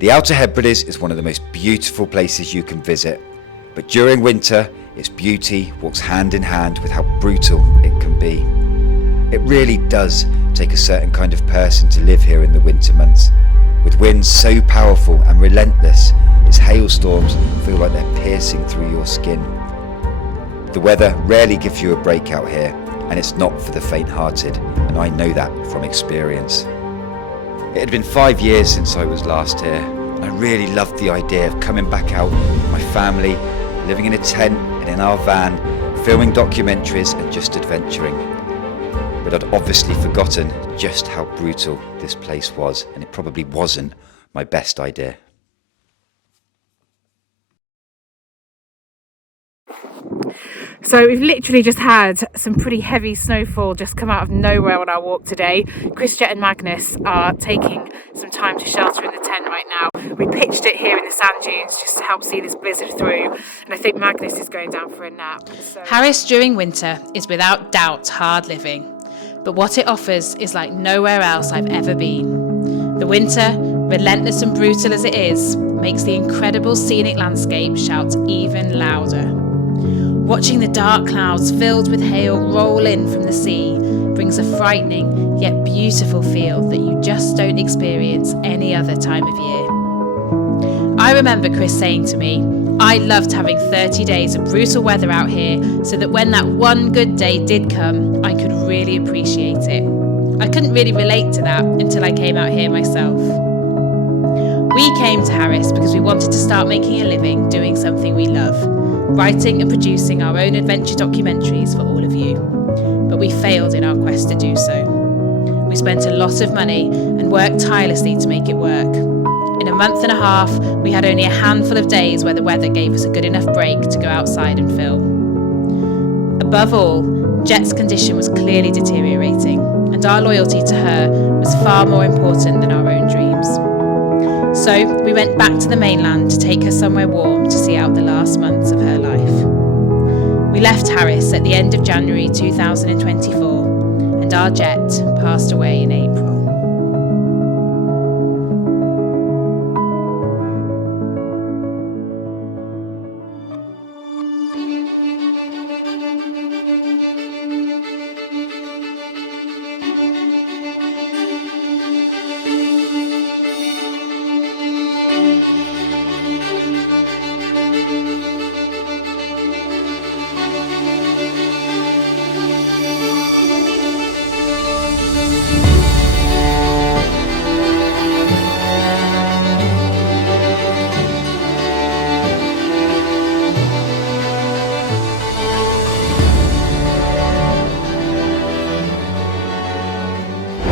The Outer Hebrides is one of the most beautiful places you can visit, but during winter, its beauty walks hand in hand with how brutal it can be. It really does take a certain kind of person to live here in the winter months, with winds so powerful and relentless, its hailstorms feel like they're piercing through your skin. The weather rarely gives you a break out here, and it's not for the faint-hearted, and I know that from experience. It had been 5 years since I was last here, and I really loved the idea of coming back out with my family, living in a tent and in our van, filming documentaries and just adventuring. But I'd obviously forgotten just how brutal this place was, and it probably wasn't my best idea. So we've literally just had some pretty heavy snowfall just come out of nowhere on our walk today. Chris, Jet and Magnus are taking some time to shelter in the tent right now. We pitched it here in the sand dunes just to help see this blizzard through, and I think Magnus is going down for a nap. Harris during winter is without doubt hard living, but what it offers is like nowhere else I've ever been. The winter, relentless and brutal as it is, makes the incredible scenic landscape shout even louder. Watching the dark clouds filled with hail roll in from the sea brings a frightening yet beautiful feel that you just don't experience any other time of year. I remember Chris saying to me, I loved having 30 days of brutal weather out here so that when that one good day did come, I could really appreciate it. I couldn't really relate to that until I came out here myself. We came to Harris because we wanted to start making a living doing something we love, writing and producing our own adventure documentaries for all of you. But we failed in our quest to do so. We spent a lot of money and worked tirelessly to make it work. In a month and a half, we had only a handful of days where the weather gave us a good enough break to go outside and film. Above all, Jet's condition was clearly deteriorating, and our loyalty to her was far more important than our own dreams. So we went back to the mainland to take her somewhere warm to see out the last months of her life. We left Harris at the end of January 2024, and our Jet passed away in April.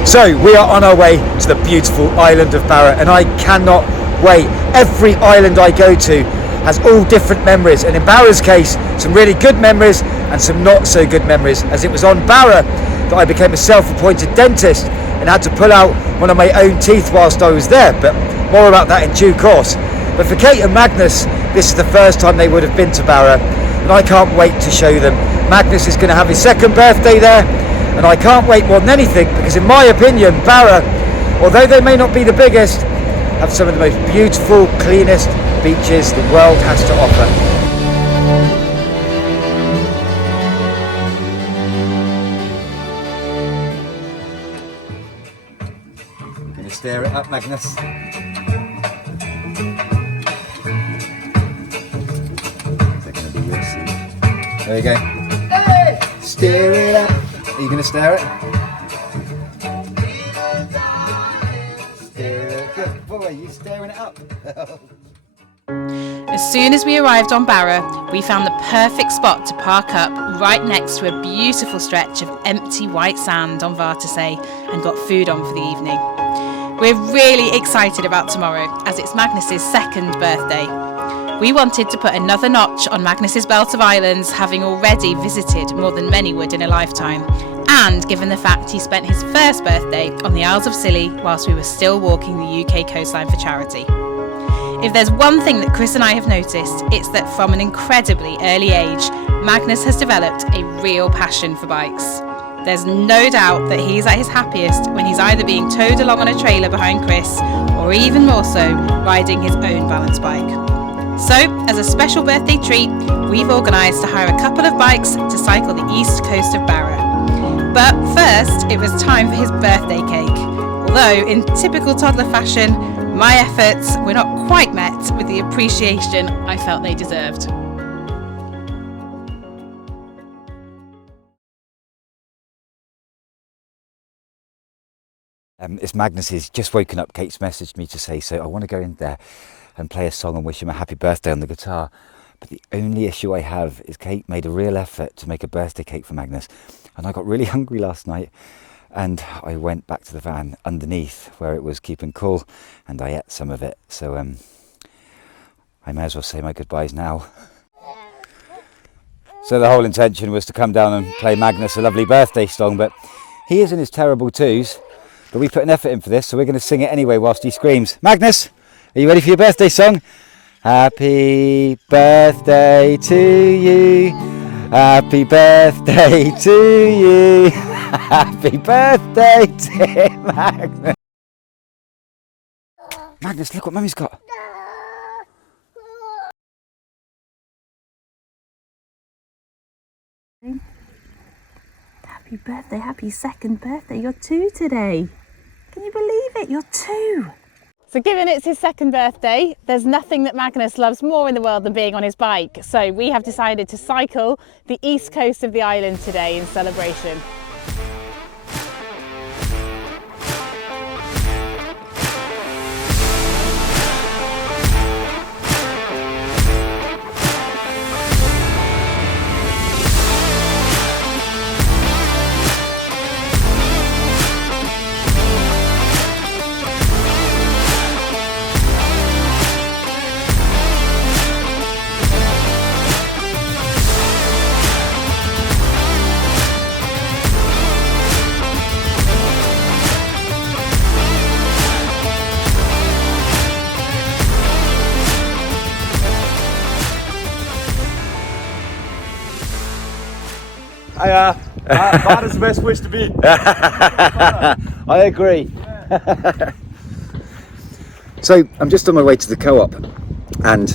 So we are on our way to the beautiful island of Barra, and I cannot wait. Every island I go to has all different memories, and in Barra's case, some really good memories and some not so good memories, as it was on Barra that I became a self-appointed dentist and had to pull out one of my own teeth whilst I was there, but more about that in due course. But for Kate and Magnus, this is the first time they would have been to Barra, and I can't wait to show them. Magnus is going to have his second birthday there, and I can't wait more than anything because in my opinion, Barra, although they may not be the biggest, have some of the most beautiful, cleanest beaches the world has to offer. I'm going to stare it up, Magnus. There you go. Hey! Stare it up. Are you going to stare it? Stare it. Good boy, you staring it up. As soon as we arrived on Barra, we found the perfect spot to park up right next to a beautiful stretch of empty white sand on Vartasay and got food on for the evening. We're really excited about tomorrow as it's Magnus's second birthday. We wanted to put another notch on Magnus's belt of islands, having already visited more than many would in a lifetime, and given the fact he spent his first birthday on the Isles of Scilly whilst we were still walking the UK coastline for charity. If there's one thing that Chris and I have noticed, it's that from an incredibly early age, Magnus has developed a real passion for bikes. There's no doubt that he's at his happiest when he's either being towed along on a trailer behind Chris, or even more so, riding his own balance bike. So, as a special birthday treat, we've organised to hire a couple of bikes to cycle the east coast of Barra. But first, it was time for his birthday cake. Although, in typical toddler fashion, my efforts were not quite met with the appreciation I felt they deserved. It's Magnus. He's just woken up. Kate's messaged me to say, so I want to go in there and play a song and wish him a happy birthday on the guitar. But the only issue I have is Kate made a real effort to make a birthday cake for Magnus. And I got really hungry last night and I went back to the van underneath where it was keeping cool and I ate some of it. So I may as well say my goodbyes now. So the whole intention was to come down and play Magnus a lovely birthday song, but he is in his terrible twos. But we put an effort in for this, so we're going to sing it anyway whilst he screams. Magnus, are you ready for your birthday song? Happy birthday to you. Happy birthday to you. Happy birthday to Magnus. Magnus, look what Mummy's got. Happy birthday, happy second birthday. You're 2 today. Can you believe it? You're 2. So given it's his second birthday, there's nothing that Magnus loves more in the world than being on his bike. So we have decided to cycle the east coast of the island today in celebration. Barra's the best place to be. I agree. So I'm just on my way to the co-op, and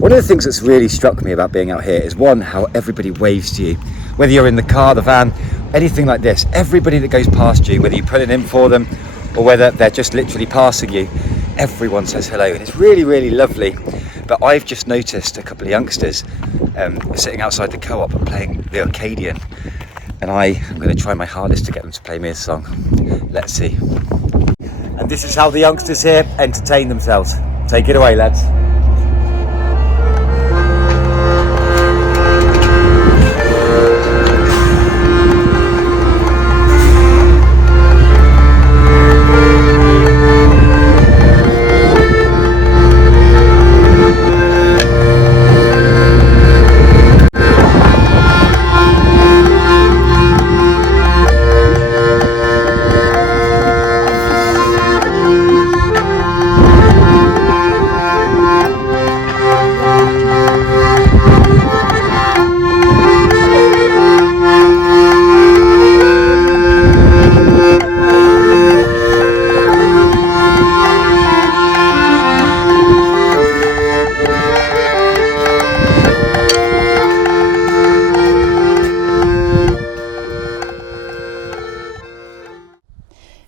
one of the things that's really struck me about being out here is one, how everybody waves to you. Whether you're in the car, the van, anything like this, everybody that goes past you, whether you put it in for them or whether they're just literally passing you, everyone says hello, and it's really, really lovely. But I've just noticed a couple of youngsters sitting outside the co-op and playing the Arcadian, and I am going to try my hardest to get them to play me a song. Let's see. And this is how the youngsters here entertain themselves. Take it away, lads.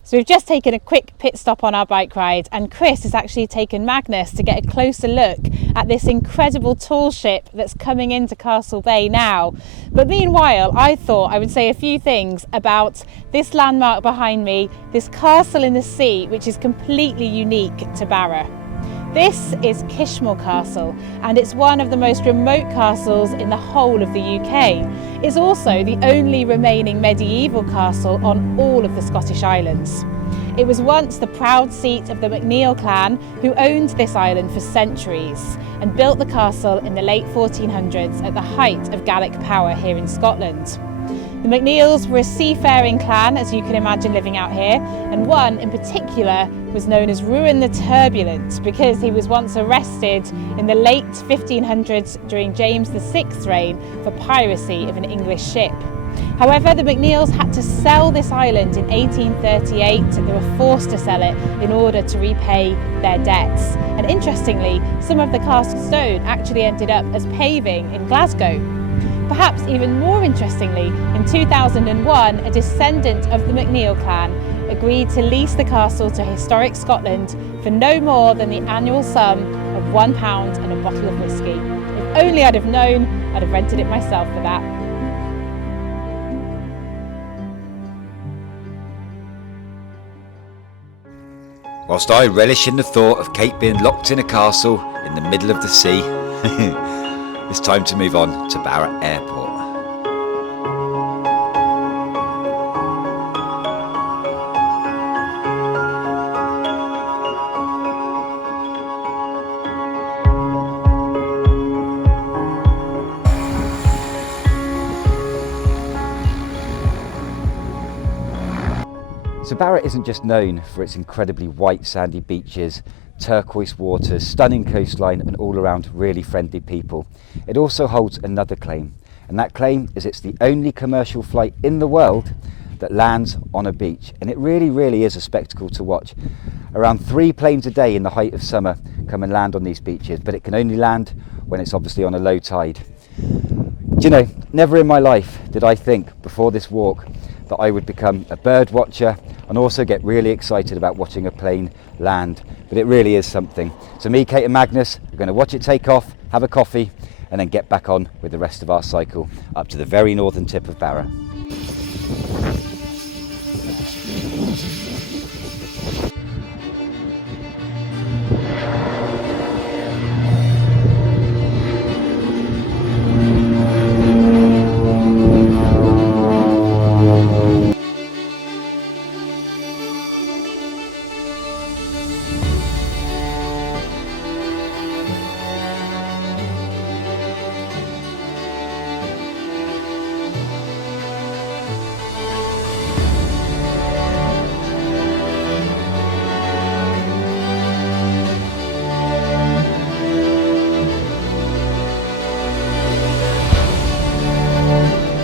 So we've just taken a quick pit stop on our bike ride, and Chris has actually taken Magnus to get a closer look at this incredible tall ship that's coming into Castle Bay now. But meanwhile, I thought I would say a few things about this landmark behind me, this castle in the sea, which is completely unique to Barra. This is Kishmore Castle, and it's one of the most remote castles in the whole of the UK. It's also the only remaining medieval castle on all of the Scottish islands. It was once the proud seat of the MacNeil clan, who owned this island for centuries and built the castle in the late 1400s at the height of Gaelic power here in Scotland. The MacNeils were a seafaring clan, as you can imagine, living out here, and one in particular was known as Ruin the Turbulent because he was once arrested in the late 1500s during James VI's reign for piracy of an English ship. However, the McNeils had to sell this island in 1838. They were forced to sell it in order to repay their debts. And interestingly, some of the cast stone actually ended up as paving in Glasgow. Perhaps even more interestingly, in 2001, a descendant of the McNeil clan agreed to lease the castle to Historic Scotland for no more than the annual sum of £1 and a bottle of whiskey. If only I'd have known, I'd have rented it myself for that. Whilst I relish in the thought of Kate being locked in a castle in the middle of the sea, it's time to move on to Barra Airport. So Barra isn't just known for its incredibly white sandy beaches, turquoise waters, stunning coastline and all around really friendly people. It also holds another claim, and that claim is it's the only commercial flight in the world that lands on a beach, and it really is a spectacle to watch. Around 3 planes a day in the height of summer come and land on these beaches, but it can only land when it's obviously on a low tide. Do you know, never in my life did I think before this walk that I would become a bird watcher and also get really excited about watching a plane land, but it really is something. So me, Kate and Magnus are going to watch it take off, have a coffee and then get back on with the rest of our cycle up to the very northern tip of Barra.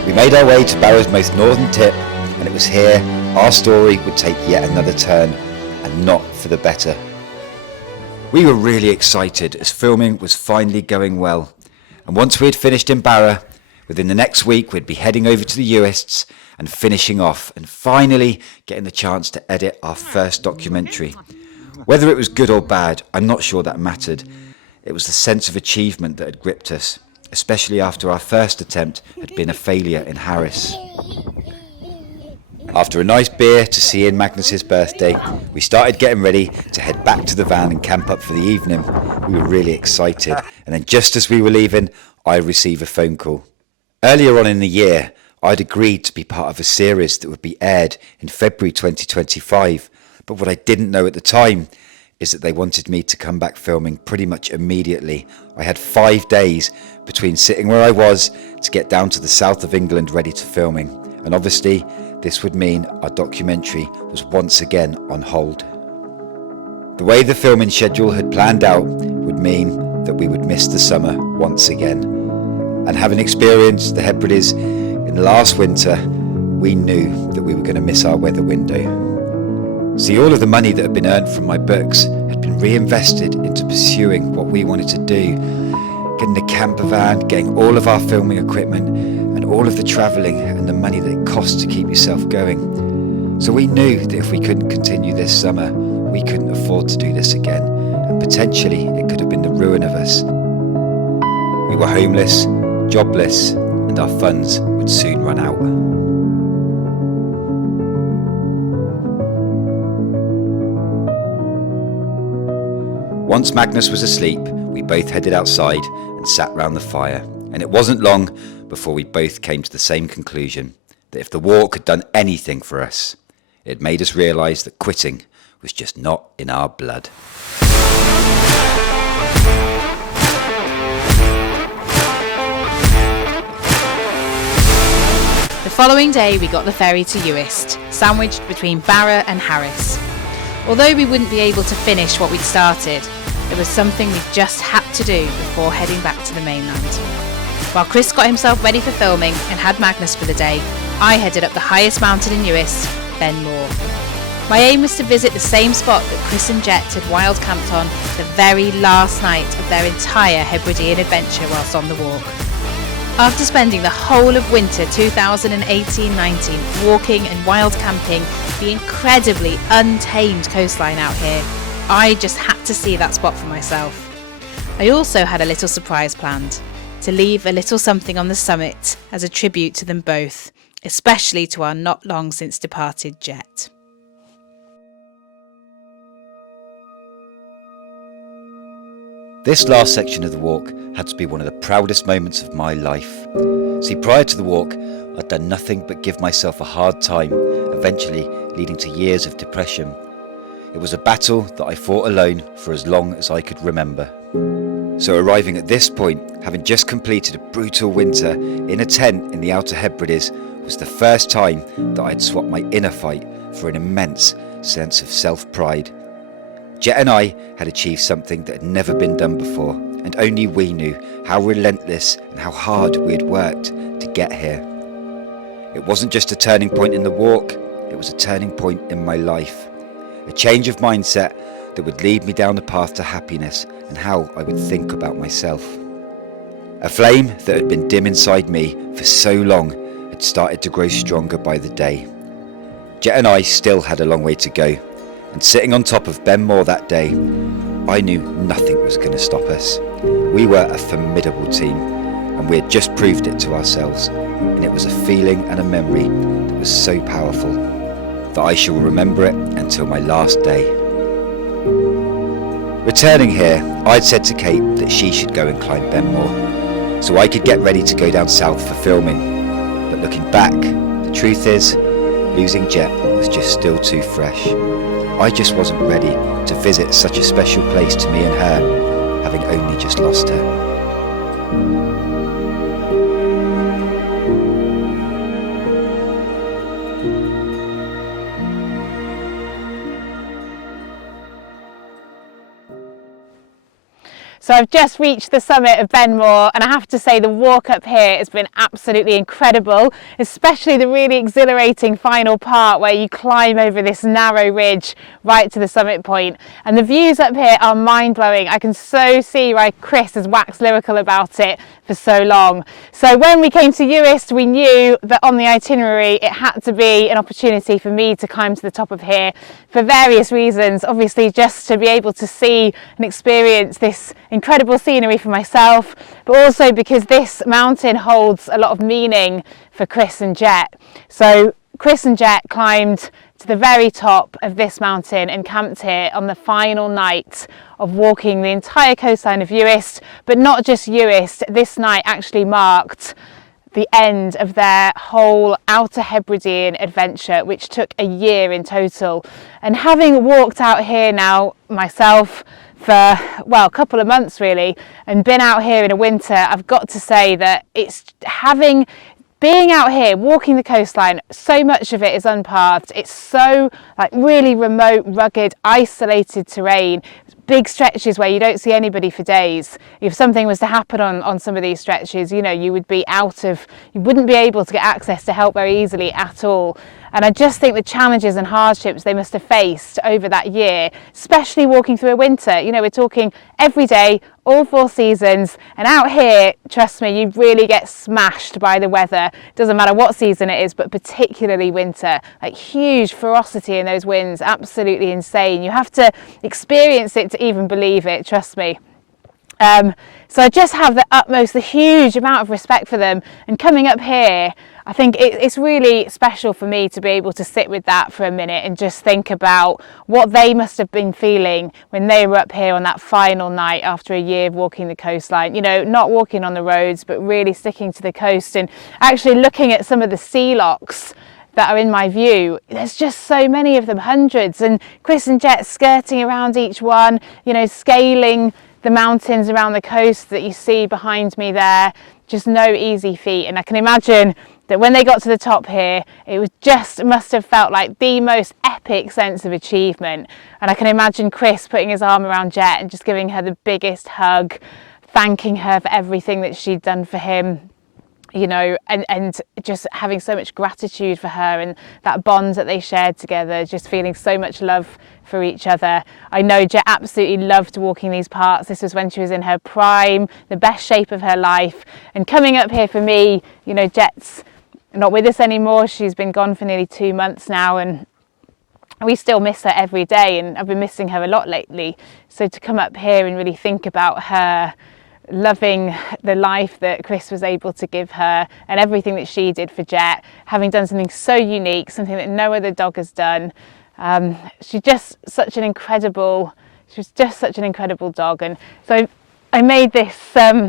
We made our way to Barra's most northern tip, and it was here our story would take yet another turn, and not for the better. We were really excited as filming was finally going well, and once we had finished in Barra, within the next week we'd be heading over to the Uists and finishing off and finally getting the chance to edit our first documentary. Whether it was good or bad, I'm not sure that mattered. It was the sense of achievement that had gripped us, especially after our first attempt had been a failure in Harris. After a nice beer to see in Magnus's birthday, we started getting ready to head back to the van and camp up for the evening. We were really excited, and then just as we were leaving, I received a phone call. Earlier on in the year, I'd agreed to be part of a series that would be aired in February 2025, but what I didn't know at the time is that they wanted me to come back filming pretty much immediately. I had 5 days between sitting where I was to get down to the south of England ready to filming, and obviously this would mean our documentary was once again on hold. The way the filming schedule had planned out would mean that we would miss the summer once again, and having experienced the Hebrides in the last winter, we knew that we were going to miss our weather window. See, all of the money that had been earned from my books had been reinvested into pursuing what we wanted to do, getting the camper van, getting all of our filming equipment and all of the travelling and the money that it costs to keep yourself going. So we knew that if we couldn't continue this summer, we couldn't afford to do this again, and potentially it could have been the ruin of us. We were homeless, jobless, and our funds would soon run out. Once Magnus was asleep, we both headed outside and sat round the fire, and it wasn't long before we both came to the same conclusion, that if the walk had done anything for us, it made us realise that quitting was just not in our blood. The following day we got the ferry to Uist, sandwiched between Barra and Harris. Although we wouldn't be able to finish what we'd started, there was something we just had to do before heading back to the mainland. While Chris got himself ready for filming and had Magnus for the day, I headed up the highest mountain in Uist, Ben More. My aim was to visit the same spot that Chris and Jet had wild camped on the very last night of their entire Hebridean adventure whilst on the walk. After spending the whole of winter 2018-19 walking and wild camping the incredibly untamed coastline out here, I just had to see that spot for myself. I also had a little surprise planned, to leave a little something on the summit as a tribute to them both, especially to our not long since departed Jet. This last section of the walk had to be one of the proudest moments of my life. See, prior to the walk, I'd done nothing but give myself a hard time, eventually leading to years of depression. It was a battle that I fought alone for as long as I could remember. So arriving at this point, having just completed a brutal winter in a tent in the Outer Hebrides, was the first time that I'd swapped my inner fight for an immense sense of self-pride. Jet and I had achieved something that had never been done before, and only we knew how relentless and how hard we had worked to get here. It wasn't just a turning point in the walk, it was a turning point in my life. A change of mindset that would lead me down the path to happiness and how I would think about myself. A flame that had been dim inside me for so long had started to grow stronger by the day. Jet and I still had a long way to go, and sitting on top of Ben More that day, I knew nothing was going to stop us. We were a formidable team, and we had just proved it to ourselves, and it was a feeling and a memory that was so powerful that I shall remember it until my last day. Returning here, I'd said to Kate that she should go and climb Ben More, so I could get ready to go down south for filming. But looking back, the truth is, losing Jet was just still too fresh. I just wasn't ready to visit such a special place to me and her, having only just lost her. So I've just reached the summit of Ben More, and I have to say the walk up here has been absolutely incredible, especially the really exhilarating final part where you climb over this narrow ridge right to the summit point. And the views up here are mind-blowing. I can so see why Chris has waxed lyrical about it for so long. So when we came to Uist, we knew that on the itinerary it had to be an opportunity for me to climb to the top of here for various reasons. Obviously just to be able to see and experience this incredible scenery for myself, but also because this mountain holds a lot of meaning for Chris and Jet. So Chris and Jet climbed to the very top of this mountain and camped here on the final night of walking the entire coastline of Uist, but not just Uist. This night actually marked the end of their whole Outer Hebridean adventure, which took a year in total. And having walked out here now myself for, well, a couple of months really, and been out here in a winter, I've got to say that it's being out here, walking the coastline, so much of it is unpathed. It's so really remote, rugged, isolated terrain. Big stretches where you don't see anybody for days. If something was to happen on some of these stretches, you wouldn't be able to get access to help very easily at all. And I just think the challenges and hardships they must have faced over that year, especially walking through a winter. We're talking every day, all 4 seasons, and out here, trust me, you really get smashed by the weather. Doesn't matter what season it is, but particularly winter. Huge ferocity in those winds, absolutely insane. You have to experience it to even believe it, trust me. So I just have the huge amount of respect for them, and coming up here, I think it's really special for me to be able to sit with that for a minute and just think about what they must have been feeling when they were up here on that final night after a year of walking the coastline. Not walking on the roads, but really sticking to the coast and actually looking at some of the sea locks that are in my view. There's just so many of them, hundreds, and Chris and Jet skirting around each one, scaling the mountains around the coast that you see behind me there. Just no easy feat, and I can imagine that when they got to the top here, must have felt like the most epic sense of achievement. And I can imagine Chris putting his arm around Jet and just giving her the biggest hug, thanking her for everything that she'd done for him. you know, and just having so much gratitude for her and that bond that they shared together, just feeling so much love for each other. I know Jet absolutely loved walking these parts. This was when she was in her prime, the best shape of her life. And coming up here for me, you know, Jet's not with us anymore. She's been gone for nearly 2 months now, and we still miss her every day, and I've been missing her a lot lately. So to come up here and really think about her, loving the life that Chris was able to give her and everything that she did for Jet, having done something so unique, something that no other dog has done. She was just such an incredible dog. And so I made this,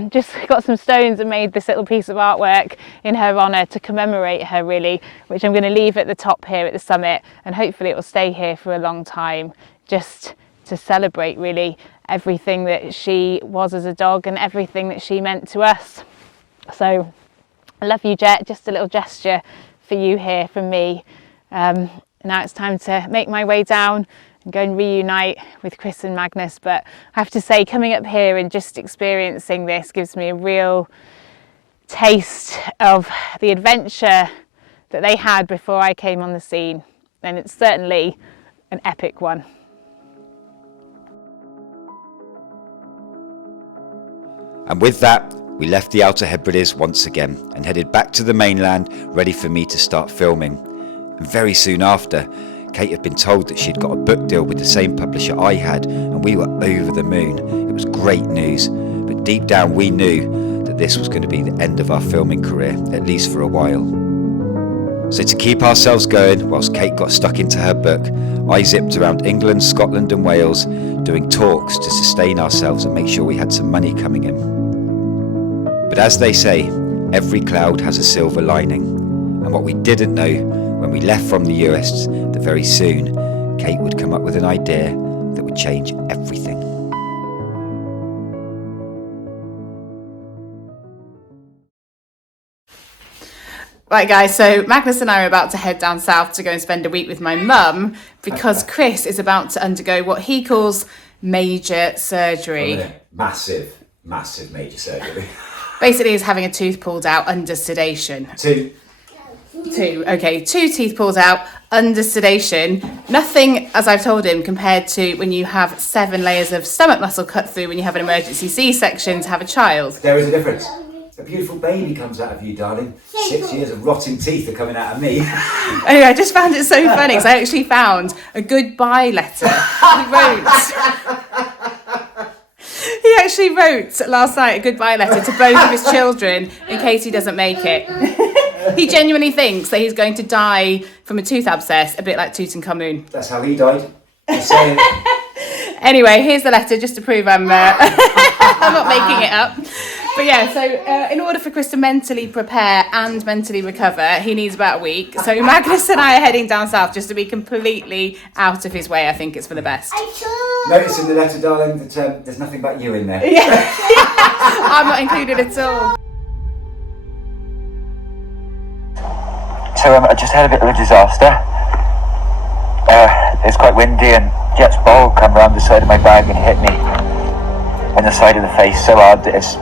just got some stones and made this little piece of artwork in her honour to commemorate her, really, which I'm going to leave at the top here at the summit, and hopefully it will stay here for a long time, just to celebrate really everything that she was as a dog and everything that she meant to us. So I love you, Jet. Just a little gesture for you here from me. Now it's time to make my way down and go and reunite with Chris and Magnus. But I have to say, coming up here and just experiencing this gives me a real taste of the adventure that they had before I came on the scene. And it's certainly an epic one. And with that, we left the Outer Hebrides once again and headed back to the mainland, ready for me to start filming. And very soon after, Kate had been told that she'd got a book deal with the same publisher I had, and we were over the moon. It was great news, but deep down we knew that this was going to be the end of our filming career, at least for a while. So to keep ourselves going, whilst Kate got stuck into her book, I zipped around England, Scotland and Wales, doing talks to sustain ourselves and make sure we had some money coming in. But as they say, every cloud has a silver lining. And what we didn't know when we left from the US, that very soon, Kate would come up with an idea that would change everything. Right guys, so Magnus and I are about to head down south to go and spend a week with my mum because Chris is about to undergo what he calls major surgery. Massive major surgery. Basically, he's having a tooth pulled out under sedation. Two, okay, 2 teeth pulled out under sedation. Nothing, as I've told him, compared to when you have 7 layers of stomach muscle cut through when you have an emergency C-section to have a child. There is a difference. A beautiful baby comes out of you, darling. 6 years of rotting teeth are coming out of me. Anyway, I just found it so funny because I actually found a goodbye letter he actually wrote last night a goodbye letter to both of his children in case he doesn't make it. He genuinely thinks that he's going to die from a tooth abscess, a bit like Tutankhamun. That's how he died. Just saying. Anyway, here's the letter just to prove I'm not making it up. But yeah, so in order for Chris to mentally prepare and mentally recover, he needs about a week. So Magnus and I are heading down south just to be completely out of his way. I think it's for the best. Notice in the letter, darling, that there's nothing but you in there. Yeah. I'm not included at all. So I just had a bit of a disaster. It's quite windy and Jet's bowl come around the side of my bag and hit me in the side of the face so hard that it's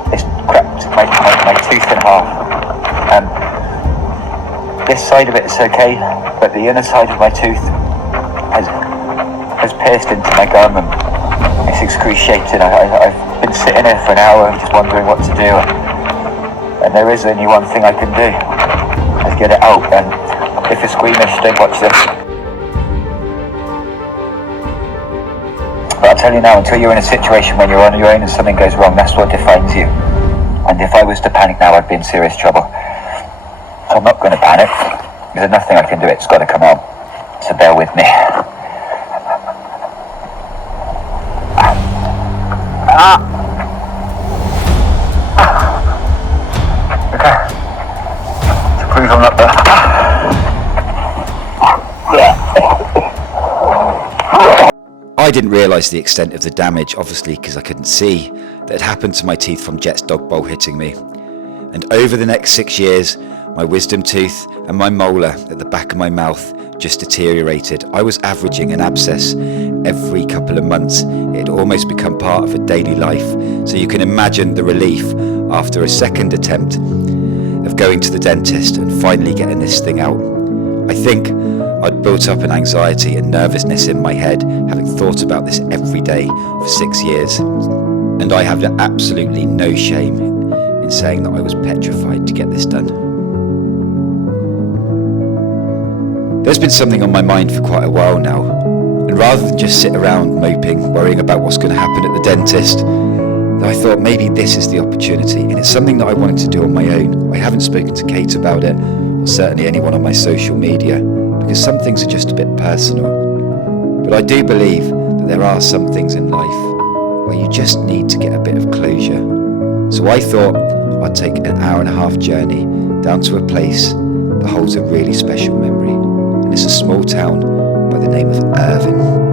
cracked my tooth in half. This side of it is okay, but the inner side of my tooth has pierced into my gum and it's excruciating. I've been sitting here for an hour just wondering what to do, and there is only one thing I can do, is get it out. And if you're squeamish, don't watch this. But I'll tell you now, until you're in a situation when you're on your own and something goes wrong, that's what defines you. And if I was to panic now, I'd be in serious trouble. So I'm not going to panic. There's nothing I can do, it's got to come out. So bear with me. Okay. To prove I'm not there. I didn't realise the extent of the damage, obviously because I couldn't see, that had happened to my teeth from Jet's dog bowl hitting me. And over the next 6 years, my wisdom tooth and my molar at the back of my mouth just deteriorated. I was averaging an abscess every couple of months. It had almost become part of a daily life. So you can imagine the relief after a second attempt of going to the dentist and finally getting this thing out. I think I'd built up an anxiety and nervousness in my head, having thought about this every day for 6 years. And I have absolutely no shame in saying that I was petrified to get this done. There's been something on my mind for quite a while now, and rather than just sit around moping, worrying about what's going to happen at the dentist, I thought maybe this is the opportunity, and it's something that I wanted to do on my own. I haven't spoken to Kate about it, or certainly anyone on my social media, because some things are just a bit personal. But I do believe that there are some things in life where you just need to get a bit of closure. So I thought I'd take an hour-and-a-half journey down to a place that holds a really special memory, and it's a small town by the name of Irvine.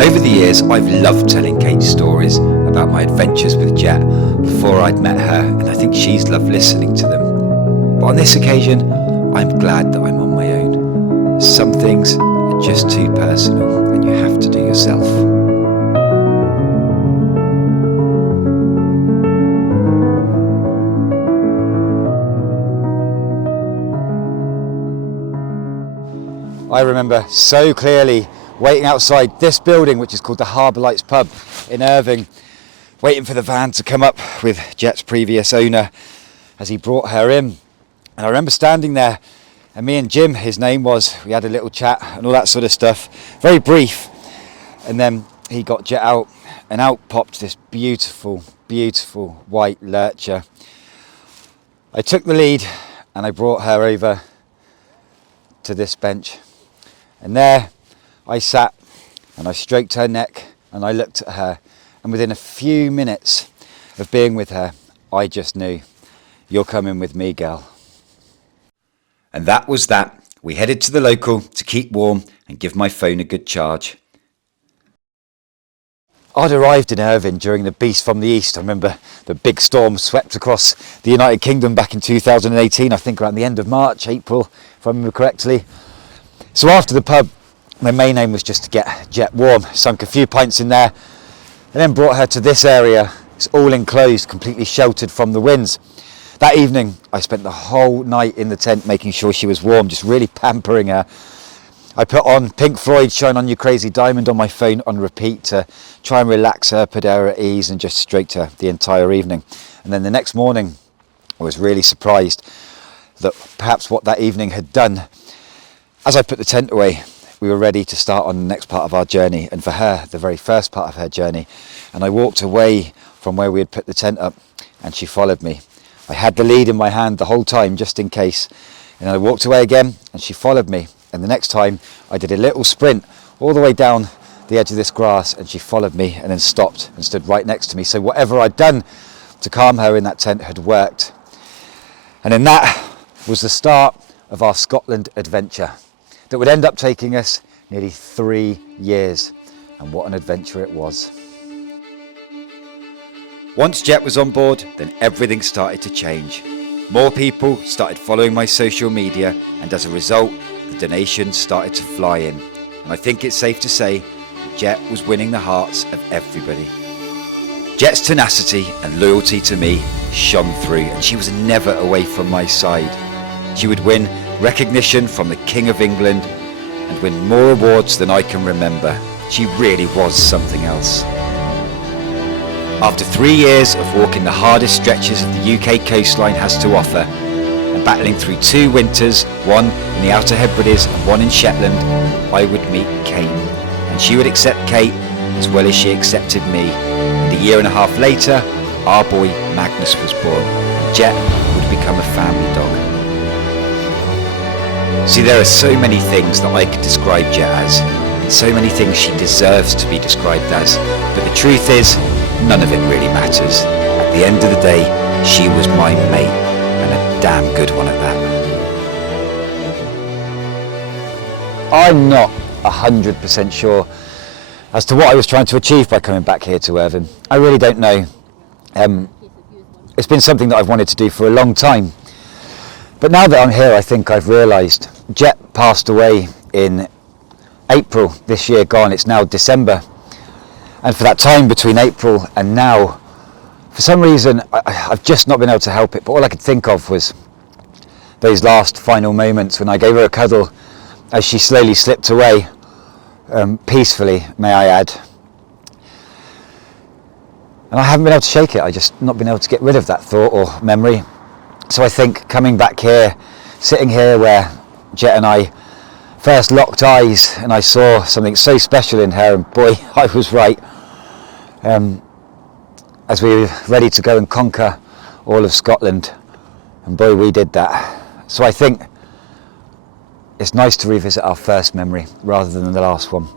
Over the years, I've loved telling Kate stories about my adventures with Jet before I'd met her, and I think she's loved listening to them. But on this occasion, I'm glad that I'm on my own. Some things are just too personal, and you have to do yourself. I remember so clearly waiting outside this building, which is called the Harbour Lights pub in Irving, waiting for the van to come up with Jet's previous owner as he brought her in. And I remember standing there, and me and Jim, his name was, we had a little chat and all that sort of stuff, very brief. And then he got Jet out, and out popped this beautiful, beautiful white lurcher. I took the lead and I brought her over to this bench. And there I sat and I stroked her neck and I looked at her, and within a few minutes of being with her, I just knew, you're coming with me, girl. And that was that. We headed to the local to keep warm and give my phone a good charge. I'd arrived in Irvine during the Beast from the East. I remember the big storm swept across the United Kingdom back in 2018, I think around the end of March, April, if I remember correctly. So after the pub, my main aim was just to get Jet warm. Sunk a few pints in there and then brought her to this area. It's all enclosed, completely sheltered from the winds. That evening, I spent the whole night in the tent making sure she was warm, just really pampering her. I put on Pink Floyd, Shine On You Crazy Diamond on my phone on repeat to try and relax her, put her at ease and just stroke her the entire evening. And then the next morning, I was really surprised that perhaps what that evening had done, as I put the tent away, we were ready to start on the next part of our journey, and for her, the very first part of her journey. And I walked away from where we had put the tent up, and she followed me. I had the lead in my hand the whole time, just in case. And I walked away again, and she followed me. And the next time, I did a little sprint all the way down the edge of this grass, and she followed me and then stopped and stood right next to me. So whatever I'd done to calm her in that tent had worked. And then that was the start of our Scotland adventure that would end up taking us nearly 3 years. And what an adventure it was. Once Jet was on board, then everything started to change. More people started following my social media, and as a result, the donations started to fly in. And I think it's safe to say that Jet was winning the hearts of everybody. Jet's tenacity and loyalty to me shone through, and she was never away from my side. She would win recognition from the King of England and win more awards than I can remember. She really was something else. After 3 years of walking the hardest stretches of the UK coastline has to offer, and battling through 2 winters, one in the Outer Hebrides and one in Shetland, I would meet Kate, and she would accept Kate as well as she accepted me. And a year and a half later, our boy Magnus was born, and Jet would become a family dog. See, there are so many things that I could describe Jet as, and so many things she deserves to be described as, but the truth is, none of it really matters. At the end of the day, she was my mate, and a damn good one at that. I'm not 100% sure as to what I was trying to achieve by coming back here to Irvine. I really don't know. It's been something that I've wanted to do for a long time. But now that I'm here, I think I've realised. Jet passed away in April this year gone. It's now December. And for that time between April and now, for some reason, I've just not been able to help it. But all I could think of was those last final moments when I gave her a cuddle as she slowly slipped away, peacefully, may I add. And I haven't been able to shake it. I just not been able to get rid of that thought or memory. So I think coming back here, sitting here where Jet and I first locked eyes and I saw something so special in her, and boy, I was right. As we were ready to go and conquer all of Scotland, and boy, we did that. So I think it's nice to revisit our first memory rather than the last one,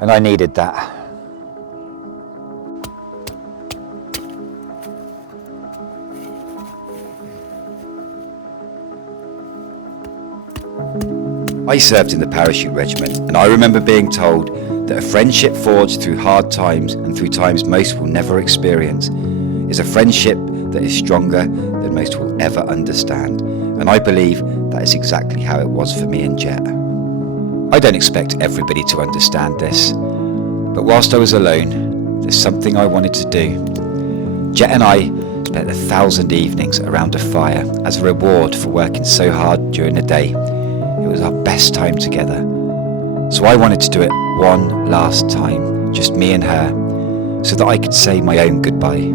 and I needed that. I served in the parachute regiment, and I remember being told that a friendship forged through hard times and through times most will never experience is a friendship that is stronger than most will ever understand. And I believe that is exactly how it was for me and Jet. I don't expect everybody to understand this, but whilst I was alone, there's something I wanted to do. Jet and I spent 1,000 evenings around a fire as a reward for working so hard during the day. It was our best time together. So I wanted to do it one last time, just me and her, so that I could say my own goodbye.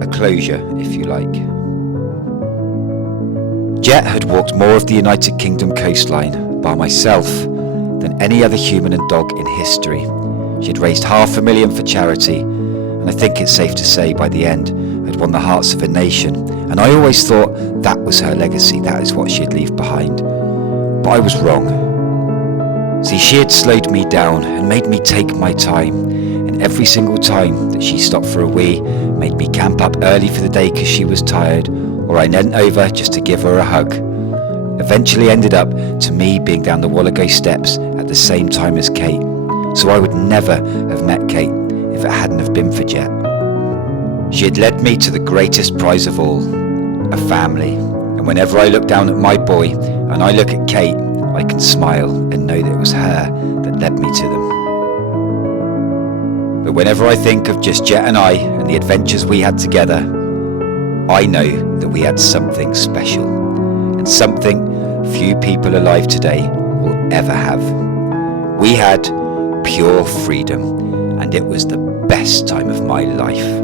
A closure, if you like. Jet had walked more of the United Kingdom coastline by myself than any other human and dog in history. She had raised $500,000 for charity, and I think it's safe to say by the end had won the hearts of a nation. And I always thought that was her legacy, that is what she'd leave behind. But I was wrong. See, she had slowed me down and made me take my time, and every single time that she stopped for a wee, made me camp up early for the day because she was tired, or I leant over just to give her a hug, eventually ended up to me being down the Wallago steps at the same time as Kate. So I would never have met Kate if it hadn't have been for Jet. She had led me to the greatest prize of all, a family. And whenever I look down at my boy and I look at Kate, I can smile and know that it was her that led me to them. But whenever I think of just Jet and I and the adventures we had together, I know that we had something special, and something few people alive today will ever have. We had pure freedom, and it was the best time of my life.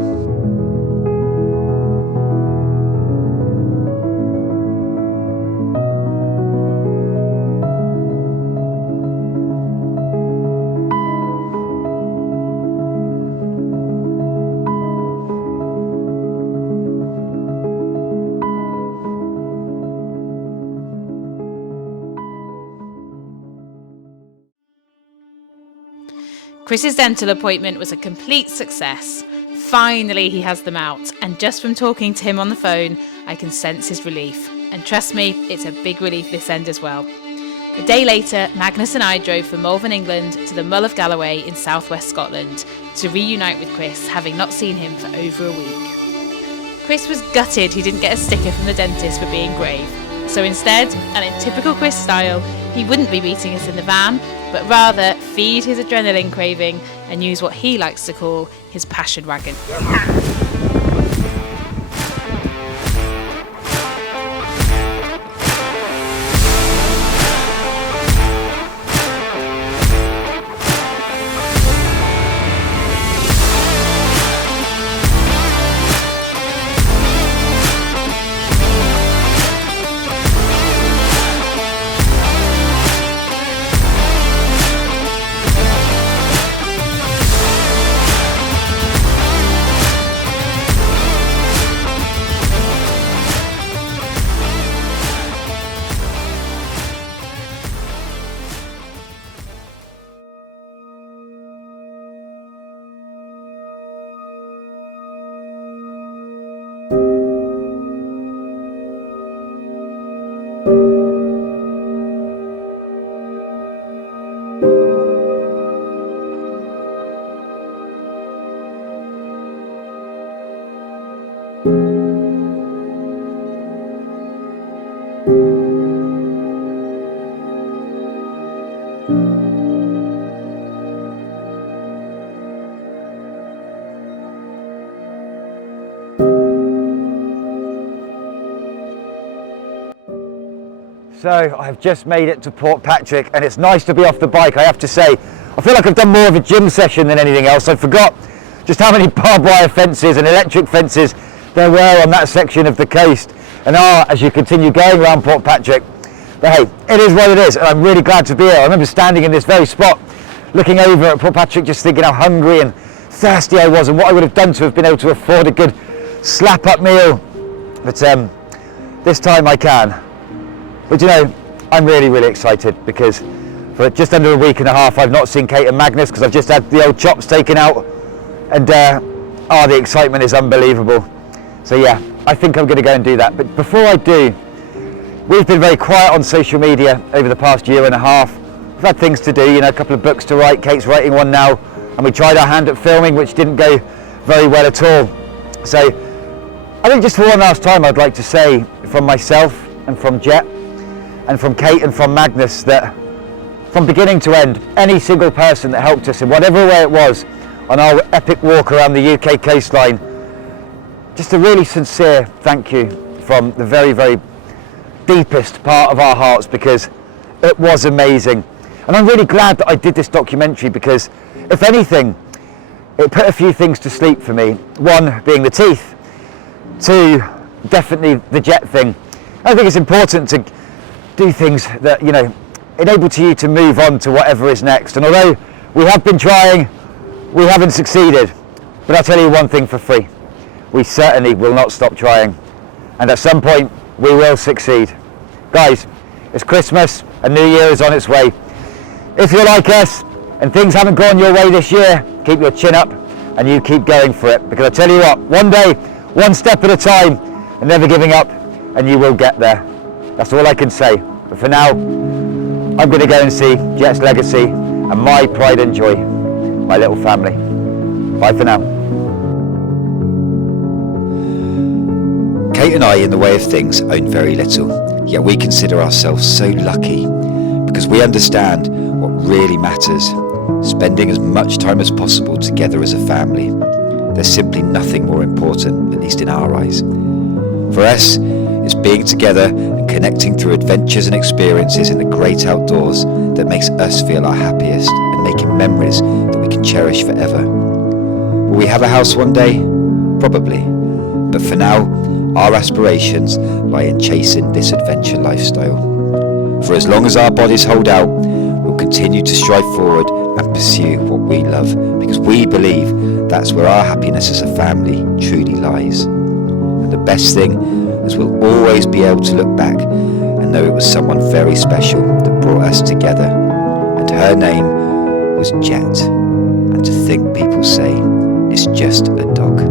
Chris's dental appointment was a complete success. Finally, he has them out, and just from talking to him on the phone, I can sense his relief. And trust me, it's a big relief this end as well. A day later, Magnus and I drove from Malvern, England to the Mull of Galloway in southwest Scotland to reunite with Chris, having not seen him for over a week. Chris was gutted he didn't get a sticker from the dentist for being brave. So instead, and in typical Chris style, he wouldn't be meeting us in the van, but rather feed his adrenaline craving and use what he likes to call his passion wagon. So I've just made it to Port Patrick, and it's nice to be off the bike, I have to say. I feel like I've done more of a gym session than anything else. I forgot just how many barbed wire fences and electric fences there were on that section of the coast, and are as you continue going around Port Patrick. But hey, it is what it is, and I'm really glad to be here. I remember standing in this very spot, looking over at Port Patrick, just thinking how hungry and thirsty I was, and what I would have done to have been able to afford a good slap-up meal. But this time I can. But you know, I'm really excited, because for just under a week and a half I've not seen Kate and Magnus, because I've just had the old chops taken out, and the excitement is unbelievable. So yeah, I think I'm going to go and do that. But before I do, we've been very quiet on social media over the past year and a half. We've had things to do, you know, a couple of books to write. Kate's writing one now, and we tried our hand at filming, which didn't go very well at all. So I think just for one last time I'd like to say from myself and from Jet and from Kate and from Magnus that from beginning to end, any single person that helped us in whatever way it was on our epic walk around the UK coastline, just a really sincere thank you from the very deepest part of our hearts, because it was amazing. And I'm really glad that I did this documentary, because if anything, it put a few things to sleep for me. One being the teeth, two, definitely the Jet thing. I think it's important to do things that, you know, enable you to move on to whatever is next. And although we have been trying, we haven't succeeded. But I'll tell you one thing for free. We certainly will not stop trying. And at some point, we will succeed. Guys, it's Christmas and New Year is on its way. If you're like us and things haven't gone your way this year, keep your chin up and you keep going for it. Because I tell you what, one day, one step at a time, and never giving up, and you will get there. That's all I can say. But for now, I'm going to go and see Jet's legacy and my pride and joy, my little family. Bye for now. Kate and I, in the way of things, own very little, yet we consider ourselves so lucky because we understand what really matters, spending as much time as possible together as a family. There's simply nothing more important, at least in our eyes. For us, it's being together and connecting through adventures and experiences in the great outdoors that makes us feel our happiest and making memories that we can cherish forever. Will we have a house one day? Probably. But for now, our aspirations lie in chasing this adventure lifestyle. For as long as our bodies hold out, we'll continue to strive forward and pursue what we love, because we believe that's where our happiness as a family truly lies. And the best thing is we'll always be able to look back and know it was someone very special that brought us together. And her name was Jet. And to think people say it's just a dog.